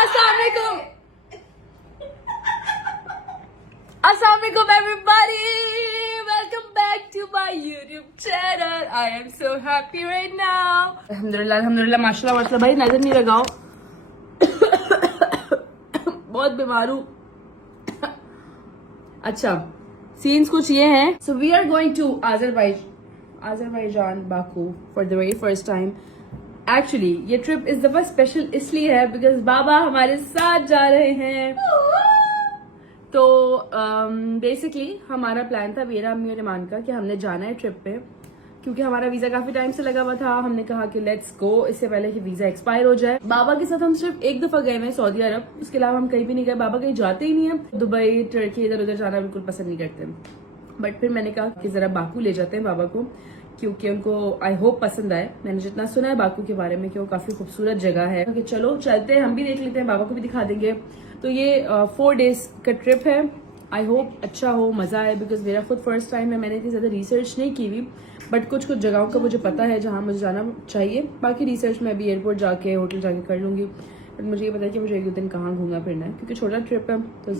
Assalamualaikum everybody, welcome back to my YouTube channel. I am so happy right now. अल्हम्दुलिल्लाह माशाल्लाह भाई नजर नहीं लगाओ बहुत बीमार हूँ. अच्छा सीन्स कुछ ये हैं. So we are going to Azerbaijan Baku for the very first time. Actually ये ट्रिप इस दफा स्पेशल इसलिए है बिकॉज बाबा हमारे साथ जा रहे हैं. तो बेसिकली हमारा प्लान था मेरा अम्मी और ईमान का कि हमने जाना है ट्रिप पे क्योंकि हमारा वीजा काफी टाइम से लगा हुआ था. हमने कहा कि लेट्स गो इससे पहले कि वीजा एक्सपायर हो जाए. बाबा के साथ हम सिर्फ एक दफा गए हैं सऊदी अरब, उसके अलावा हम कहीं भी नहीं गए. बाबा कहीं जाते ही नहीं है. दुबई टर्की इधर उधर जाना बिल्कुल पसंद नहीं करते. बट फिर मैंने कहा कि जरा बाकू ले जाते हैं बाबा को क्योंकि उनको आई होप पसंद आए. मैंने जितना सुना है बाकू के बारे में कि वो काफी खूबसूरत जगह है. कि चलो चलते हैं, हम भी देख लेते हैं, बाबा को भी दिखा देंगे. तो ये 4 डेज का ट्रिप है. आई होप अच्छा हो, मजा आए बिकॉज मेरा खुद फर्स्ट टाइम है. मैंने इतनी ज्यादा रिसर्च नहीं की हुई बट कुछ कुछ जगहों का मुझे पता है जहाँ मुझे जाना चाहिए. बाकी रिसर्च मैं अभी एयरपोर्ट जाके होटल जाके कर लूंगी. बट मुझे ये पता है कि मुझे एक दो दिन कहाँ घूमना फिरना है क्योंकि छोटा ट्रिप है तो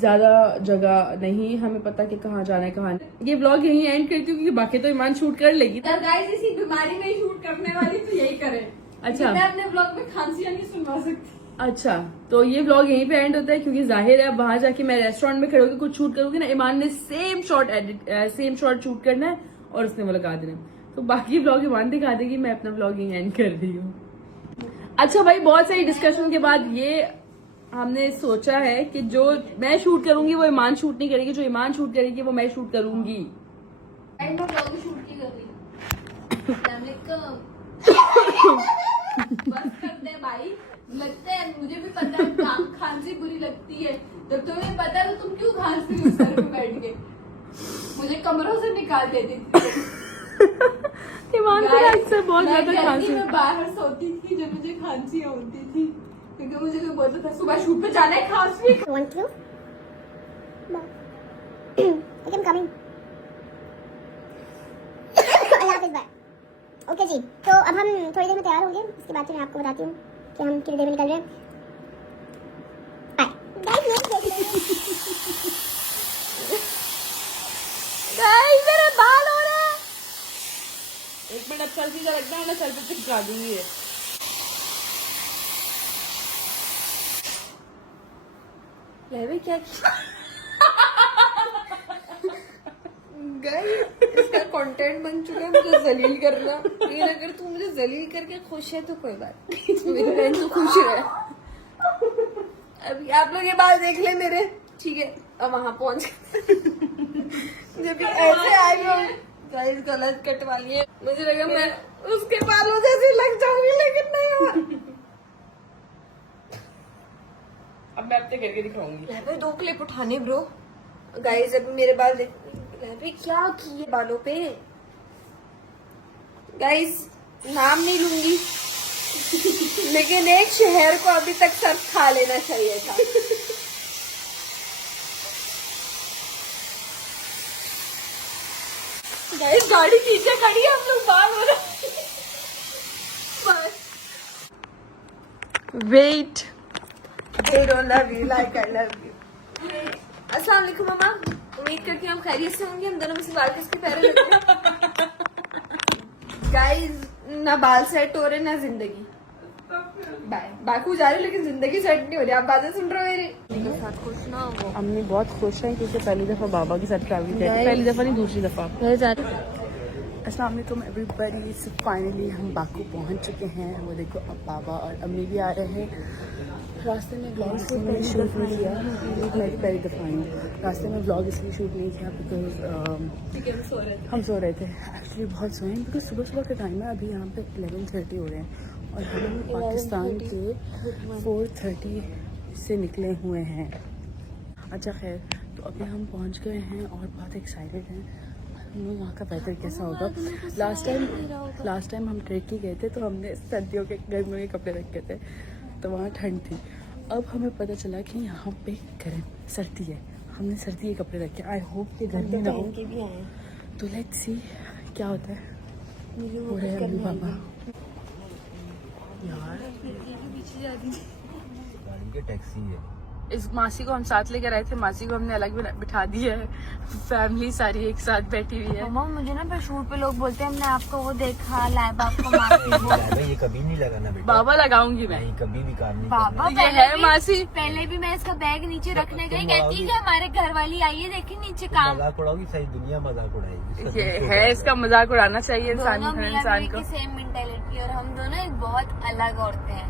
ज्यादा जगह नहीं हमें पता कि कहाँ जाना है कहाँ नहीं. ये व्लॉग यही एंड करती हूँ क्योंकि बाकी तो ईमान शूट कर लेगी. इसी बीमारी में शूट करने वाली तो यही करे. अच्छा मैं अपने व्लॉग में खांसियां नहीं सुनवा सकती. अच्छा तो ये व्लॉग यहीं पे एंड होता है क्योंकि जाहिर है अब वहां जाके मैं रेस्टोरेंट में खड़े होकर कुछ शूट करूंगी ना. ईमान ने सेम शॉट शूट करना है और उसने वो लगा देना. तो बाकी व्लॉग ईमान दिखा देगी, मैं अपना व्लॉग यहीं एंड कर रही हूँ. अच्छा भाई बहुत सारी डिस्कशन के बाद ये हमने सोचा है कि जो मैं शूट करूंगी वो ईमान शूट नहीं करेगी, जो ईमान शूट करेगी वो मैं शूट करूंगी. बस कर दे भाई. लगता है मुझे भी पता है खांसी बुरी लगती है. जब तुम्हें पता है तो तुम क्यों खांसती हो सर पे बैठ के. मुझे कमरों से निकाल देती थी. ईमान को अक्सर बहुत ज्यादा खांसी. मैं बाहर सोती थी जब मुझे खांसी होती थी क्योंकि मुझे कोई बोलता था सुबह शूट पे जाना है खांसी. Want to? No. I am coming. अल्लाह हाफिज़ बाय. ओके जी, तो अब हम थोड़ी देर में तैयार होंगे. उसके बाद फिर मैं आपको बताती हूँ कि हम कितनी देर में निकल रहे हैं. गाइस मेरे बाल हो रहे हैं. एक मिनट सर सीधा रखना है, मैं सर पे चिपका दूंगी. ये क्या गाइस इसका कंटेंट बन चुका है मुझे जलील करना. लेकिन अगर तू मुझे जलील करके खुश है तो कोई बात नहीं. मेरी बहन तो खुश है. अभी आप लोग ये बाल देख ले मेरे. ठीक है अब वहां पहुंच जब ऐसे आई हो गाइस गलत कटवा लिए. मुझे लगा मैं उसके बालों जैसे लग जाऊंगी लेकिन नहीं हुआ. अब मैं अपने करके दिखाऊंगी. 2 क्लिप उठाने ब्रो. गाइस अभी मेरे बाल देख क्या किए बालों पे. गाइस नाम नहीं लूंगी लेकिन एक शहर को अभी तक सब खा लेना चाहिए था. गाइस गाड़ी पीछे खड़ी है, हम लोग बाल हो रहे. Wait They don't love you like I love you. अस्सलाम वालेकुम मामा. उम्मीद करती हूँ हम खैरियत से होंगे. हम दोनों में से बाल किसके पैरों लगते हैं. गाइस ना बाल सेट हो रहे ना जिंदगी. बाकू जा रहे लेकिन जिंदगी सेट नहीं हो रही. आप बातें सुन रहे हो मेरी. साथ खुश ना हो. अम्मी बहुत खुश है क्योंकि पहली दफा बाबा के साथ ट्रैवल किया. पहली दफा नहीं दूसरी दफा. अस्सलाम वालेकुम एवरीबॉडी. सो फाइनली हम बाकू पहुंच चुके हैं. वो देखो अब बाबा और अम्मी भी आ रहे हैं. रास्ते में व्लॉग इसलिए शूट नहीं किया. मेरी पहली दफा आई हूँ. रास्ते में व्लॉग इसलिए शूट नहीं किया बिकॉज हम सो रहे थे. एक्चुअली बहुत सोए हैं बिकॉज सुबह सुबह का टाइम है. अभी यहाँ पे 11:30 हो रहे हैं और हम पाकिस्तान के 4:30 से निकले हुए हैं. अच्छा खैर तो अभी हम पहुँच गए हैं और बहुत एक्साइटेड हैं. वहाँ का वेदर कैसा होगा. लास्ट टाइम हम टर्की गए थे तो हमने सर्दियों के गर्मियों के कपड़े रखे थे तो वहाँ ठंड थी. अब हमें पता चला कि यहाँ पे सर्दी है. हमने सर्दी के कपड़े रखे. आई होप कि गर्मी ना हो. तो लेट्स सी क्या होता है. हो रहे हैं अभी बाबा. यार पीछे जा दीजिए। गाड़ी की टैक्सी है। इस मासी को हम साथ लेकर आए थे, मासी को हमने अलग बिठा दिया है, फैमिली सारी एक साथ बैठी हुई है। मम्मा मुझे ना पर शूट पे लोग बोलते हैं हमने आपको वो देखा लाइव आपको मार ये कभी नहीं लगाना बेटा। बाबा लगाऊंगी मैं। नहीं, कभी भी काम नहीं बाबा करना। ये है मासी। पहले भी मैं इसका बैग नीचे रखने गई, तुम कहती है हमारे घर वाली आई है देखिए नीचे तुम काम। मजाक उड़ाओगी, सारी दुनिया मजाक उड़ाएगी। ये है, इसका मजाक उड़ाना चाहिए इंसान दोनों मियां इंसान बीवी को। की सेम मेंटेलिटी और हम दोनों एक बहुत अलग औरतें हैं।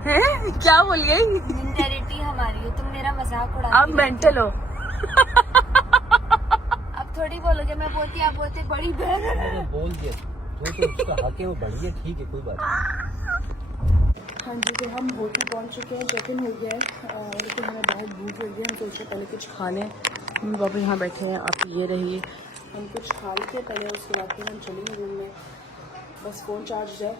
हैं? क्या बोल गई? मेंटेलिटी हमारी है, तुम मेरा मजाक उड़ाती आप मेंटल हो। अब थोड़ी बोलोगे, मैं बोलती आप बोलते बड़ी बहन। मैंने बोल दिया तो उसका हक है, वो बड़ी है, ठीक है, कोई बात नहीं। हाँ जी, तो हम होटल पहुंच चुके हैं, चेक इन हो गया है और लेकिन हमें बहुत भूख लगी है। हम सोचते पहले कुछ खा लें। मम्मी पापा यहाँ बैठे हैं, आप ये रहिए, हम कुछ खा लेते पहले, उसके बाद फिर हम चलेंगे रूम में। बस फ़ोन चार्ज है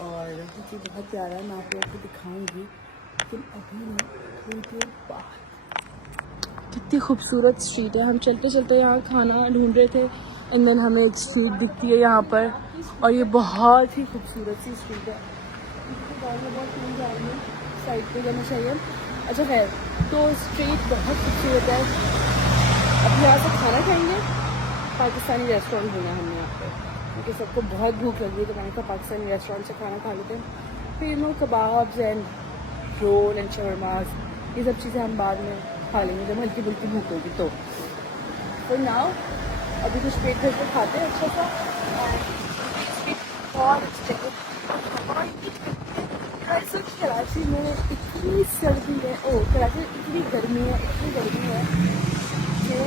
और ये बहुत प्यारा है, मैं आप लोगों को दिखाऊंगी। लेकिन अभी ना थोड़ी देर बाद कितनी खूबसूरत स्ट्रीट है। हम चलते चलते यहाँ खाना ढूंढ रहे थे एंड देन हमें एक स्ट्रीट दिखती है यहाँ पर और ये बहुत ही खूबसूरत सी स्ट्रीट है। बहुत नहीं जा रही है, साइड पे जाना चाहिए। अच्छा खैर, तो स्ट्रीट बहुत खूबसूरत है। अब यहाँ से खाना खाएंगे, पाकिस्तानी रेस्टोरेंट ढूंढा हमने यहाँ पे क्योंकि सबको बहुत भूख लगी है, तो मैंने कहा पाकिस्तानी रेस्टोरेंट से खाना खा लेते हैं। फिर no kebabs and roll and shawarmas, ये सब चीज़ें हम बाद में खा लेंगे जब हल्की फुल्की भूख होगी। तो नाउ अभी कुछ पेट भर के खाते हैं अच्छा सा। और कराची में इतनी सर्दी है, कराची में इतनी गर्मी है कि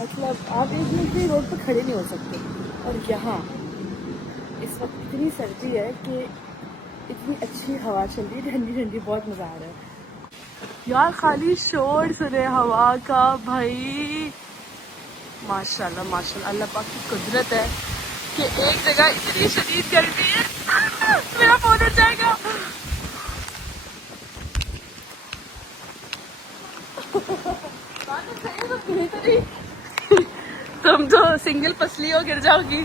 मतलब आप एक मिनट भी रोड पर खड़े नहीं हो सकते। और यहाँ इस वक्त इतनी सर्दी है कि इतनी अच्छी हवा चल रही है, ठंडी ठंडी, बहुत मज़ा आ रहा है यार। खाली शोर सुने हवा का भाई। माशाल्लाह माशाल्लाह, अल्लाह पाक की कुदरत है कि एक जगह इतनी शदीद गर्मी है। मेरा फोन उठ जाएगा। तुम तो सिंगल पसली हो, गिर जाओगी।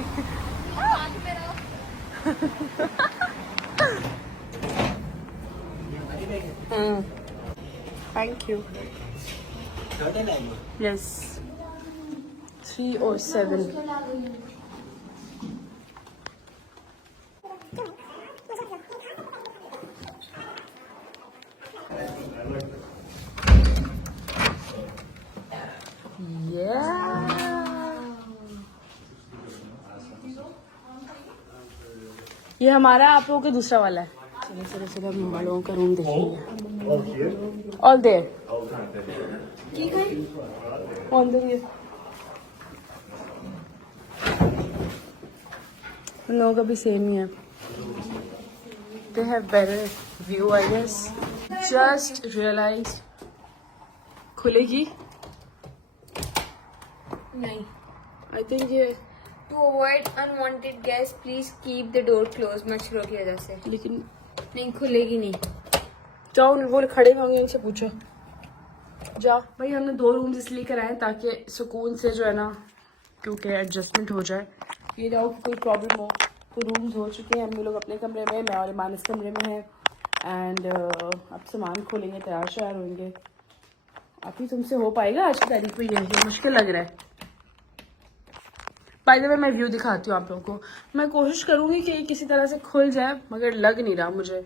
Thank you. यस 307। ये हमारा, आप लोगों का दूसरा वाला है। चलो चलो चलो, हम लोगों का रूम देखेंगे। All there on there. उन लोगों का भी सेम ही है। They have better view I guess. Just realise खुलेगी नहीं। आई थिंक ये, To avoid unwanted guests, please keep the door closed. मच्छरों की वजह से। लेकिन नहीं खुलेगी नहीं। जाओ, वो खड़े होंगे, उनसे पूछो। जाओ भाई, हमने 2 रूम्स इसलिए कराए ताकि सुकून से जो है ना, क्योंकि एडजस्टमेंट हो जाए। ये ना हो कि कोई प्रॉब्लम हो। तो रूम्स हो चुके हैं, हम लोग अपने कमरे में, मैं और ईमान इस कमरे में है। एंड अब सामान खोलेंगे, तैयार श्यार होंगे। आप ही तुमसे हो पाएगा आज की तारीख में? ये मुश्किल लग रहा है। बाय द वे, मैं व्यू दिखाती हूँ आप लोगों को। मैं कोशिश करूँगी कि किसी तरह से खुल जाए, मगर लग नहीं रहा मुझे।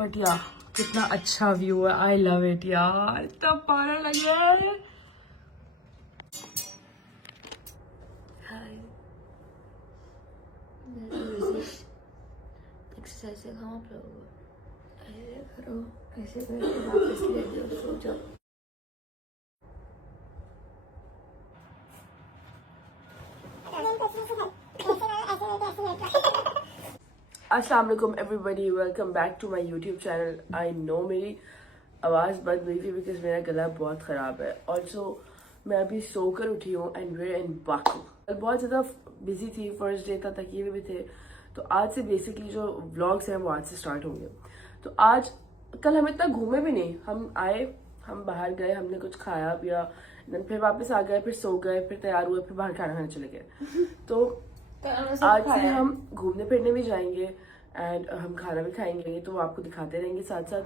बट यार कितना अच्छा व्यू है, आई लव इट यार, इतना प्यारा लग रहा है। एक्सरसाइज से खाओ आप लोग, ऐसे करो, ऐसे करके वापस ले जाओ, सो जाओ। अस्सलाम वालेकुम everybody, welcome back to my YouTube channel. I know मेरी आवाज़ बंद हुई थी बिकॉज मेरा गला बहुत ख़राब है। ऑल्सो मैं अभी सोकर उठी हूँ एंड वेयर इन बाकू। बहुत ज़्यादा बिजी थी, फर्स्ट डे था, तकिए भी थे। तो आज से बेसिकली जो व्लॉग्स हैं वो आज से स्टार्ट होंगे। तो आज कल हम इतना घूमे भी नहीं, हम आए, हम बाहर गए, हमने कुछ खाया पिया, देन फिर वापस आ गए, फिर सो गए, फिर तैयार हुए, फिर बाहर खाना खाने चले गए। तो आज से हम घूमने फिरने भी जाएंगे, एंड हम खाना भी खाएंगे तो वो आपको दिखाते रहेंगे साथ साथ।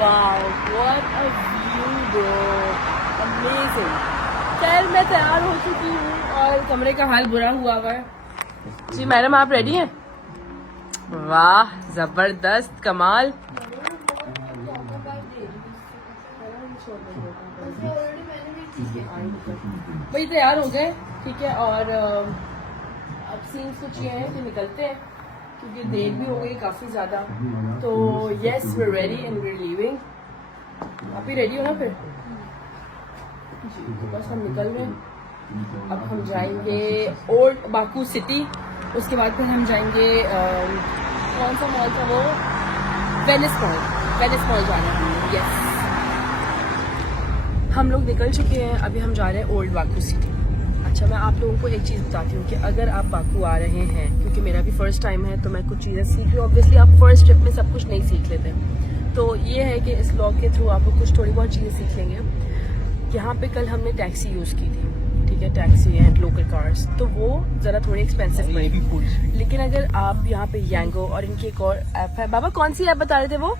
Wow what a view bro, amazing. खैर मैं तैयार हो चुकी हूँ और कमरे का हाल बुरा हुआ है जी। मैडम आप रेडी हैं? वाह जबरदस्त कमाल। वही तैयार हो गए, ठीक है। और अब सीन्स कुछ ये हैं कि निकलते हैं क्योंकि देर भी हो गई काफी ज्यादा। तो yes we ready and we leaving. आप ही रेडी हो ना फिर जी? तो बस हम निकल रहे हैं। अब हम जाएंगे ओल्ड बाकू सिटी, उसके बाद फिर हम जाएंगे कौन सा मॉल था वो, वेनिस मॉल। वेनिस मॉल जाना है। यस हम लोग निकल चुके हैं, अभी हम जा रहे हैं ओल्ड बाकू सिटी। अच्छा मैं आप लोगों को एक चीज़ बताती हूँ कि अगर आप बाकू आ रहे हैं, क्योंकि मेरा भी फर्स्ट टाइम है तो मैं कुछ चीज़ें सीख रही हूँ। ऑब्वियसली आप फर्स्ट ट्रिप में सब कुछ नहीं सीख लेते, तो ये है कि इस व्लॉग के थ्रू आप लोग कुछ थोड़ी बहुत चीज़ें सीख लेंगे। यहाँ पे कल हमने टैक्सी यूज़ की थी, ठीक है, टैक्सी एंड लोकल कार्स, तो वो ज़रा थोड़ी एक्सपेंसिव पड़ेगी। लेकिन अगर आप यहाँ पे यांगो और इनकी एक और ऐप है, बाबा कौन सी ऐप बता रहे थे वो?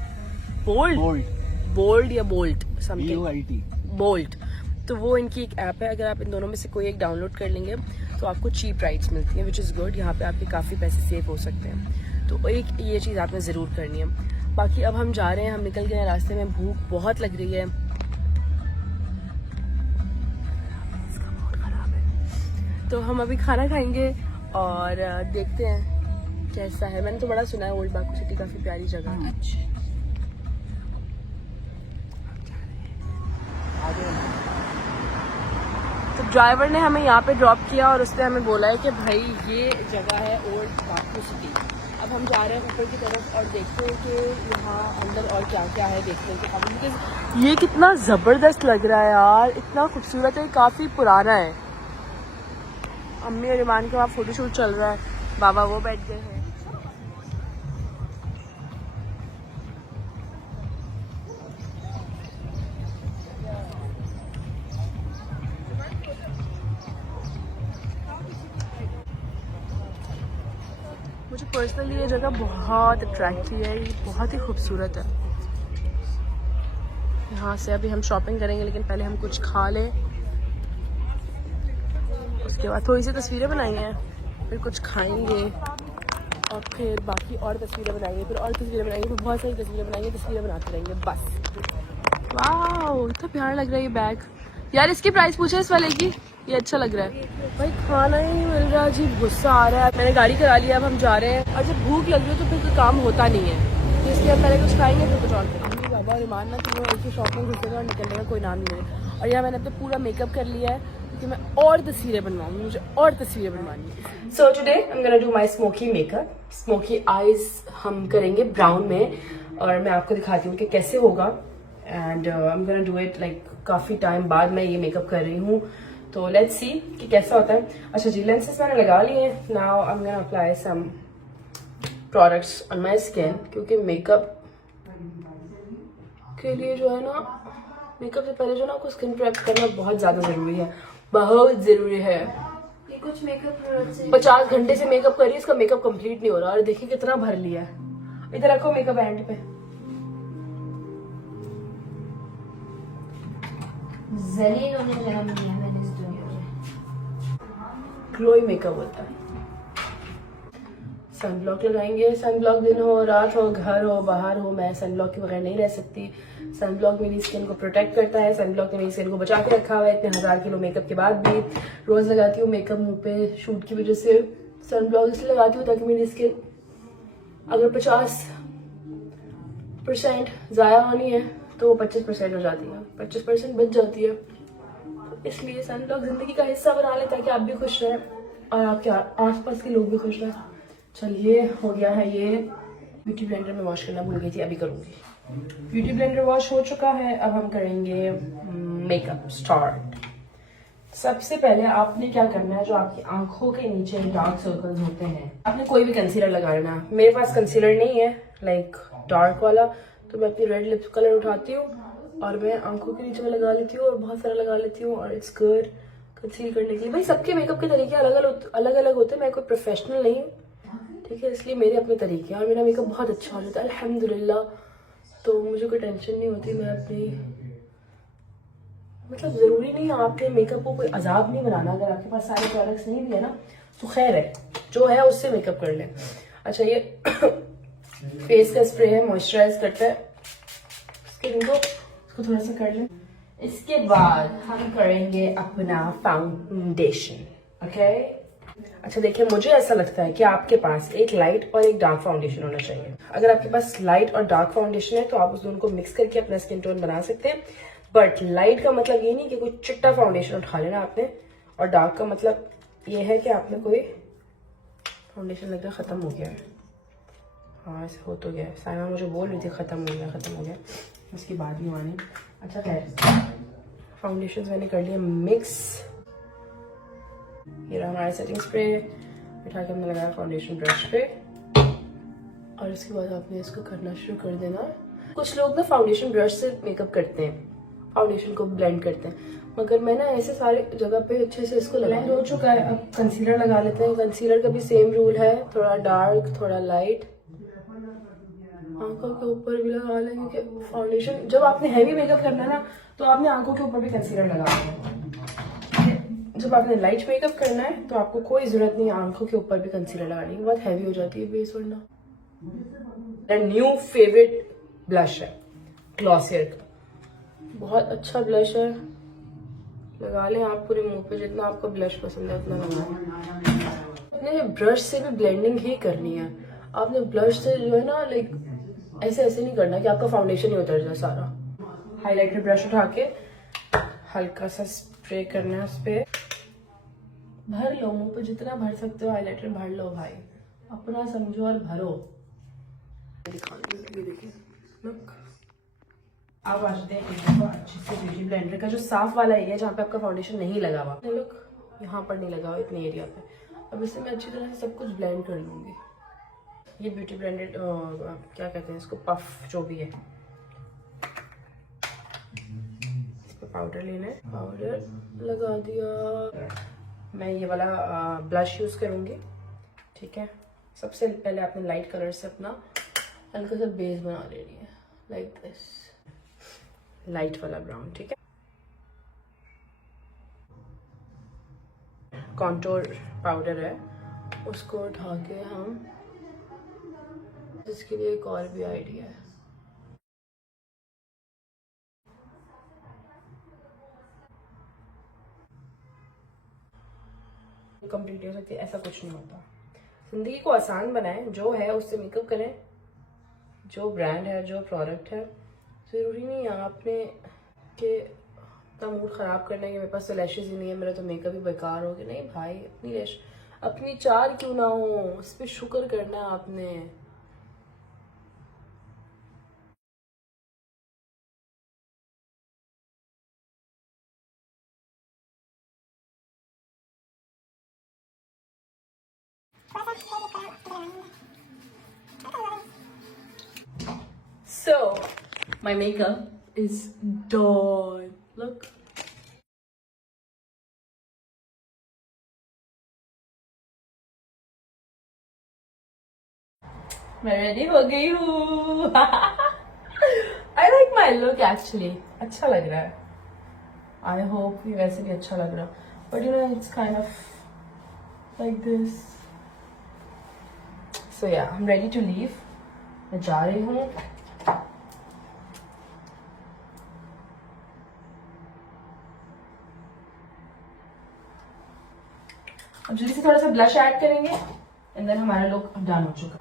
बोल्ट या बोल्ट समथिंग, बोल्ट। तो वो इनकी एक ऐप है, अगर आप इन दोनों में से कोई एक डाउनलोड कर लेंगे तो आपको चीप राइड्स मिलती हैं, विच इज़ गुड। यहाँ पे आपके काफ़ी पैसे सेव हो सकते हैं, तो एक ये चीज़ आपने ज़रूर करनी है। बाकी अब हम जा रहे हैं, हम निकल गए हैं, रास्ते में भूख बहुत लग रही है, इसका मूड खराब है। तो हम अभी खाना खाएंगे और देखते हैं कैसा है। मैंने तो बड़ा सुना है ओल्ड बाकू सिटी काफ़ी प्यारी जगह है। तो ड्राइवर ने हमें यहाँ पे ड्रॉप किया और उसने हमें बोला है कि भाई ये जगह है ओल्ड बाकू सिटी। अब हम जा रहे हैं ऊपर की तरफ और देखते हैं कि यहाँ अंदर और क्या क्या है देखने के काबिल, बिकॉज ये कितना ज़बरदस्त लग रहा है यार, इतना खूबसूरत है, काफ़ी पुराना है। अम्मी और ईमान के वहाँ फोटोशूट चल रहा है, बाबा वो बैठ गए हैं। मुझे पर्सनली ये जगह बहुत अट्रैक्ट की है, ये बहुत ही खूबसूरत है। यहाँ से अभी हम शॉपिंग करेंगे, लेकिन पहले हम कुछ खा लें, उसके बाद थोड़ी सी तस्वीरें बनाएंगे, फिर कुछ खाएंगे और फिर बाकी और तस्वीरें बनाएंगे, फिर और तस्वीरें बनाएंगे, फिर बहुत सारी तस्वीरें बनाएंगे, तस्वीरें बनाते रहेंगे बस। वाह इतना प्यारा लग रहा है ये बैग यार। इसकी प्राइस पूछे इस वाले की, ये अच्छा लग रहा है। भाई खाना ही नहीं मिल रहा, अजीब गुस्सा आ रहा है। मैंने गाड़ी करा लिया, अब हम जा रहे हैं, और जब भूख लग रही है तो फिर कोई काम होता नहीं है, तो इसलिए हम पहले कुछ खाएंगे फिर कुछ और करेंगे। बाबा और ईमान ना तीनों एक ही शॉप में घुसेगा और निकलने का कोई नाम नहीं है। और यहाँ मैंने अपना पूरा मेकअप कर लिया है क्योंकि मैं और तस्वीरें बनवाऊंगी, मुझे और तस्वीरें बनवानी है। So today I am gonna do my smoky makeup. Smoky eyes हम करेंगे ब्राउन में, और मैं आपको दिखाती हूँ कि कैसे होगा। And I am gonna do it like काफ़ी टाइम बाद मैं ये मेकअप कर रही हूँ, तो लेट्स सी कि कैसा होता है। अच्छा जी, लेंसेज मैंने लगा लिए हैं। Now I am gonna apply some products on my skin, क्योंकि मेकअप के लिए जो है ना, मेकअप से पहले जो ना आपको स्किन प्रेप करना बहुत ज़्यादा ज़रूरी है, बहुत ज़रूरी है। ये कुछ मेकअप 50 घंटे से मेकअप कर रही है, इसका मेकअप कंप्लीट नहीं हो रहा। और देखिए कितना भर लिया है। इधर रखो मेकअप एंड पे। जलील होने लगा मैंने इस दुनिया में। ग्लोई मेकअप होता है। सनब्लॉक लगाएंगे। सनब्लॉक दिन हो रात हो घर हो बाहर हो, मैं सनब्लॉक के बगैर नहीं रह सकती। सनब्लॉक मेरी स्किन को प्रोटेक्ट करता है, सनब्लॉक ने मेरी स्किन को बचा के रखा हुआ है। इतने 1000 किलो मेकअप के बाद भी रोज लगाती हूँ मेकअप मुंह पे शूट की वजह से। सनब्लॉक इसलिए लगाती हूँ ताकि मेरी स्किन अगर 50% जाया होनी है तो वो 25% हो जाती है, 25% बच जाती है। इसलिए सनब्लॉक जिंदगी का हिस्सा बना ले ताकि आप भी खुश रहें और आपके आसपास के लोग भी खुश रहें। चलिए हो गया है ये। ब्यूटी ब्लेंडर में वॉश करना भूल गई थी, अभी करूंगी। ब्यूटी ब्लेंडर वॉश हो चुका है, अब हम करेंगे मेकअप स्टार्ट। सबसे पहले आपने क्या करना है, जो आपकी आंखों के नीचे डार्क सर्कल्स होते हैं, आपने कोई भी कंसीलर लगा लेना। मेरे पास कंसीलर नहीं है लाइक डार्क वाला, तो मैं अपनी रेड लिप कलर उठाती हूँ और मैं आंखों के नीचे में लगा लेती हूँ और बहुत सारा लगा लेती हूँ, और इट्स गुड कंसील करने के लिए। भाई सबके मेकअप के तरीके अलग अलग होते हैं, मैं कोई प्रोफेशनल नहीं हूँ, ठीक है, इसलिए मेरे अपने तरीके हैं और मेरा मेकअप बहुत अच्छा हो जाता है अल्हम्दुलिल्लाह। तो मुझे कोई टेंशन नहीं होती, मैं अपनी मतलब ज़रूरी नहीं है आपके मेकअप को कोई अजाब नहीं बनाना, अगर आपके पास सारे प्रोडक्ट्स नहीं भी है ना तो खैर है, जो है उससे मेकअप कर लें। अच्छा ये फेस का स्प्रे है, मॉइस्चराइज करता है स्किन को, इसको थोड़ा सा कर लें। इसके बाद हम करेंगे अपना फाउंडेशन, ओके। अच्छा देखिए, मुझे ऐसा लगता है कि आपके पास एक लाइट और एक डार्क फाउंडेशन होना चाहिए। अगर आपके पास लाइट और डार्क फाउंडेशन है तो आप उस दोनों को मिक्स करके अपना स्किन टोन बना सकते हैं, बट लाइट का मतलब ये नहीं कि कोई चिट्टा फाउंडेशन उठा लेना आपने, और डार्क का मतलब ये है कि आपने कोई फाउंडेशन लग रहा खत्म हो गया है। हाँ ऐसे हो तो गया है, साइमा मुझे बोल रही थी खत्म हो गया, उसकी बात नहीं मानी। अच्छा खैर, फाउंडेशन मैंने कर लिया मिक्स, ये रहा हमारा सेटिंग स्प्रे, बिठा के हमने लगाया फाउंडेशन ब्रश पे, और उसके बाद आपने इसको करना शुरू कर देना। कुछ लोग ना फाउंडेशन ब्रश से मेकअप करते हैं, फाउंडेशन को ब्लेंड करते हैं, मगर मैं ना ऐसे सारे जगह पे अच्छे से इसको ब्लेंड हो चुका है। अब कंसीलर लगा लेते हैं। कंसीलर का भी सेम रूल है, थोड़ा डार्क थोड़ा लाइट, आंखों के ऊपर भी लगा लें, क्योंकि फाउंडेशन जब आपने हैवी मेकअप करना है ना तो आपने आंखों के ऊपर भी कंसीलर लगाना है। जब आपने लाइट मेकअप करना है तो आपको कोई जरूरत नहीं है आंखों के ऊपर भी कंसीलर लगाने की, बहुत हैवी हो जाती है बेस वरना। न्यू फेवरेट ब्लश है ग्लॉसियर का, बहुत अच्छा ब्लश है, लगा लें आप पूरे मुंह पे, जितना आपको ब्लश पसंद है उतना लगाएं। अपने ब्रश से भी ब्लेंडिंग ही करनी है आपने, ब्लश से जो है ना लाइक ऐसे नहीं करना कि आपका फाउंडेशन ही उतर जाए सारा। हाइलाइटर ब्रश उठा के हल्का सा स्प्रे करना है उस पे, भर लो मुंह पे, जितना भर सकते हो हाइलाइटर भर लो भाई, अपना समझो और भरो। देखिए लुक, अब आज देखें अच्छे से ब्यूटी ब्लेंडर का जो साफ वाला एरिया जहाँ पे आपका फाउंडेशन नहीं लगा हुआ, लुक यहाँ पर नहीं लगा हुआ इतने एरिया पे, अब इसे मैं अच्छी तरह से सब कुछ ब्लेंड कर लूंगी। ये ब्यूटी ब्लेंडेड क्या कहते हैं इसको, पफ जो भी है, इस पर पाउडर लेना है, पाउडर लगा दिया। मैं ये वाला ब्लश यूज करूंगी, ठीक है। सबसे पहले आपने लाइट कलर से अपना हल्का सा बेस बना लेनी है, लाइक दिस, लाइट वाला ब्राउन, ठीक है। कॉन्टोर पाउडर है, उसको उठा के हम, इसके लिए एक और भी आइडिया है, कंप्लीट हो सकती है, ऐसा कुछ नहीं होता। जिंदगी को आसान बनाएं, जो है उससे मेकअप करें, जो ब्रांड है जो प्रोडक्ट है, ज़रूरी नहीं है आपने कि इतना मूड ख़राब करना है कि मेरे पास तो लैशेज़ ही नहीं है, मेरा तो मेकअप ही बेकार हो गया। नहीं भाई, अपनी लैश अपनी 4 क्यों ना हो, उस पर शुक्र करना है आपने। So, my makeup is done. Look. मैं रेडी हो गई हूँ। I like my look actually. अच्छा लग रहा है। I hope ये वैसे भी अच्छा लग रहा, but you know it's kind of like this. So yeah, I'm ready to leave. मैं जा रही हूँ। अब जल्दी से थोड़ा सा ब्लश ऐड करेंगे एंड देन हमारा लुक डन हो चुका।